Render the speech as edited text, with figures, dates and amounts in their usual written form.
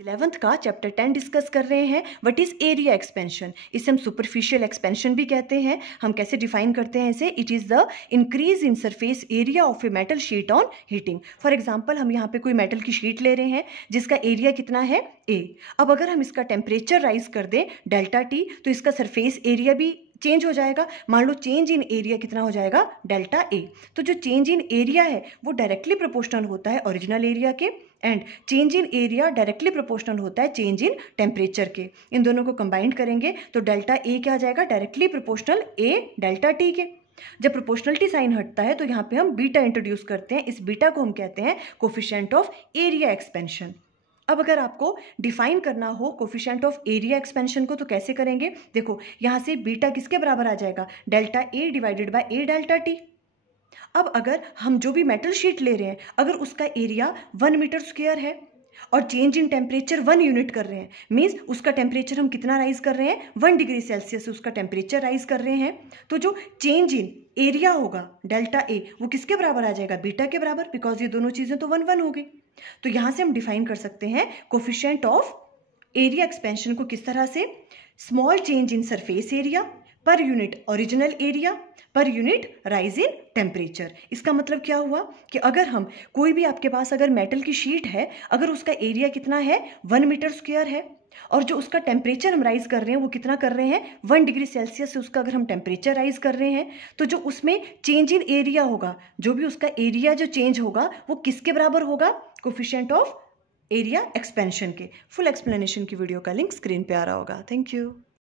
11th का chapter 10 discuss कर रहे हैं। What is area expansion. इसे हम सुपरफिशियल एक्सपेंशन भी कहते हैं। हम कैसे डिफाइन करते हैं इसे? It is the increase in surface area of a metal sheet on heating. For example, हम यहाँ पे कोई मेटल की शीट ले रहे हैं जिसका एरिया कितना है ए। अब अगर हम इसका टेम्परेचर राइज कर दें डेल्टा टी, तो इसका सरफेस एरिया भी चेंज हो जाएगा। मान लो चेंज इन एरिया कितना हो जाएगा? Delta A. तो जो चेंज इन एरिया है वो डायरेक्टली प्रोपोर्शनल होता है ओरिजिनल एरिया के, and change in area directly proportional होता है चेंज इन टेम्परेचर के। इन दोनों को कंबाइंड करेंगे तो डेल्टा ए क्या आ जाएगा? डायरेक्टली प्रोपोर्शनल ए डेल्टा टी के। जब प्रोपोर्शनलिटी साइन हटता है तो यहाँ पे हम बीटा इंट्रोड्यूस करते हैं। इस बीटा को हम कहते हैं कोफिशिएंट ऑफ एरिया एक्सपेंशन। अब अगर आपको डिफाइन करना हो कोफिशिएंट ऑफ एरिया एक्सपेंशन को तो कैसे करेंगे? देखो, यहाँ से बीटा किसके बराबर आ जाएगा? Delta A divided by A delta T. अब अगर हम जो भी मेटल शीट ले रहे हैं, अगर उसका एरिया 1 मीटर स्क्वायर है और चेंज इन टेम्परेचर 1 यूनिट कर रहे हैं, मीन्स उसका टेम्परेचर हम कितना राइज कर रहे हैं? 1 डिग्री सेल्सियस उसका टेम्परेचर राइज कर रहे हैं, तो जो चेंज इन एरिया होगा डेल्टा ए वो किसके बराबर आ जाएगा? बीटा के बराबर, बिकॉज ये दोनों चीजें तो 1 हो गई। तो यहां से हम डिफाइन कर सकते हैं कोफिशिएंट ऑफ एरिया एक्सपेंशन को किस तरह से? Small change in surface area per unit original area per unit rise in temperature. इसका मतलब क्या हुआ कि अगर हम कोई भी, आपके पास अगर मेटल की शीट है, अगर उसका एरिया कितना है? 1 मीटर स्क्वायर है, और जो उसका टेम्परेचर हम राइज कर रहे हैं वो कितना कर रहे हैं? 1 डिग्री सेल्सियस से उसका अगर हम टेम्परेचर राइज कर रहे हैं, तो जो उसमें चेंज इन एरिया होगा, जो भी उसका एरिया जो चेंज होगा वो किसके बराबर होगा? कोफिशिएंट ऑफ एरिया एक्सपेंशन के। फुल एक्सप्लेनेशन की वीडियो का लिंक स्क्रीन पे आ रहा होगा। Thank you.